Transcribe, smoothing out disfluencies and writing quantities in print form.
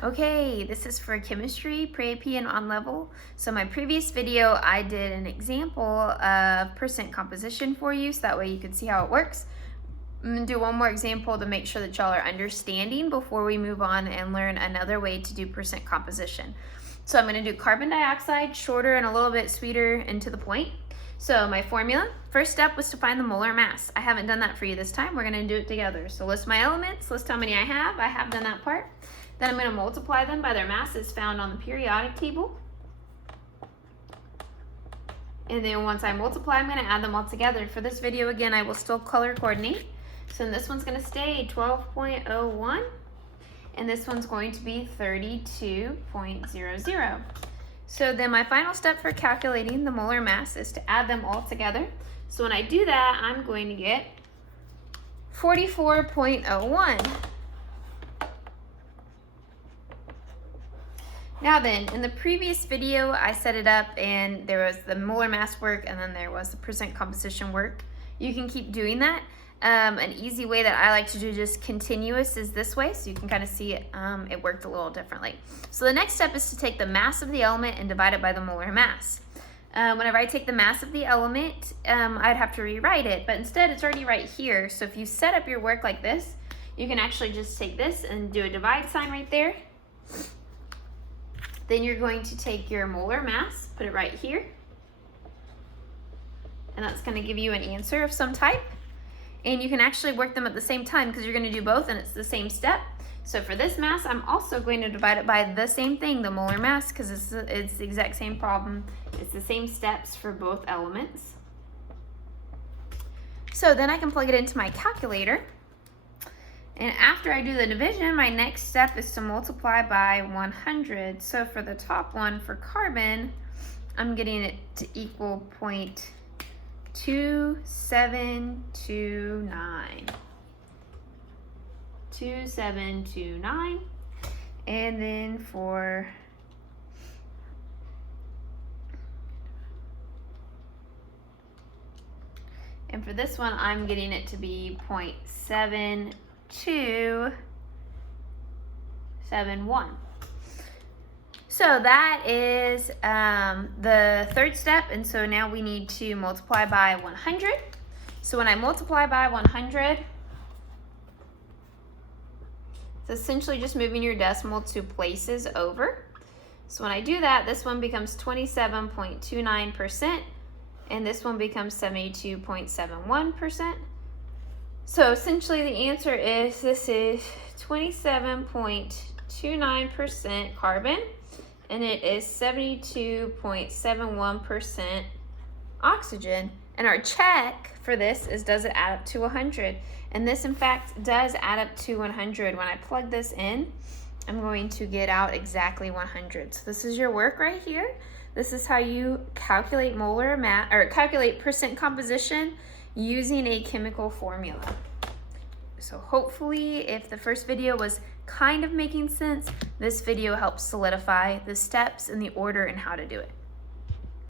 Okay, this is for chemistry, pre-AP and on level. So my previous video, I did an example of percent composition for you, so that way you can see how it works. I'm gonna do one more example to make sure that y'all are understanding before we move on and learn another way to do percent composition. So I'm gonna do carbon dioxide, shorter and a little bit sweeter and to the point. So my formula, first step was to find the molar mass. I haven't done that for you this time. We're gonna do it together. So list my elements, list how many I have done that part. Then I'm gonna multiply them by their masses found on the periodic table. And then once I multiply, I'm gonna add them all together. For this video, again, I will still color coordinate. So this one's gonna stay 12.01, and this one's going to be 32.00. So then my final step for calculating the molar mass is to add them all together. So when I do that, I'm going to get 44.01. Now then, in the previous video, I set it up and there was the molar mass work and then there was the percent composition work. You can keep doing that. An easy way that I like to do just continuous is this way, so you can kind of see it, it worked a little differently. So the next step is to take the mass of the element and divide it by the molar mass. Whenever I take the mass of the element, I'd have to rewrite it, but instead it's already right here. So if you set up your work like this, you can actually just take this and do a divide sign right there. Then you're going to take your molar mass, put it right here, and that's going to give you an answer of some type. And you can actually work them at the same time because you're going to do both and it's the same step. So for this mass, I'm also going to divide it by the same thing, the molar mass, because it's the exact same problem. It's the same steps for both elements. So then I can plug it into my calculator. And after I do the division, my next step is to multiply by 100. So for the top one, for carbon, I'm getting it to equal 0.2729. 2729. And then for this one, I'm getting it to be 0.7271. So that is the third step, and so now we need to multiply by 100. So when I multiply by 100, it's essentially just moving your decimal 2 places over. So when I do that, this one becomes 27.29%, and this one becomes 72.71%. So essentially the answer is, this is 27.29% carbon, and it is 72.71% oxygen. And our check for this is, does it add up to 100? And this in fact does add up to 100. When I plug this in, I'm going to get out exactly 100. So this is your work right here. This is how you calculate molar mass, or calculate percent composition using a chemical formula. So hopefully, if the first video was kind of making sense, this video helps solidify the steps and the order and how to do it.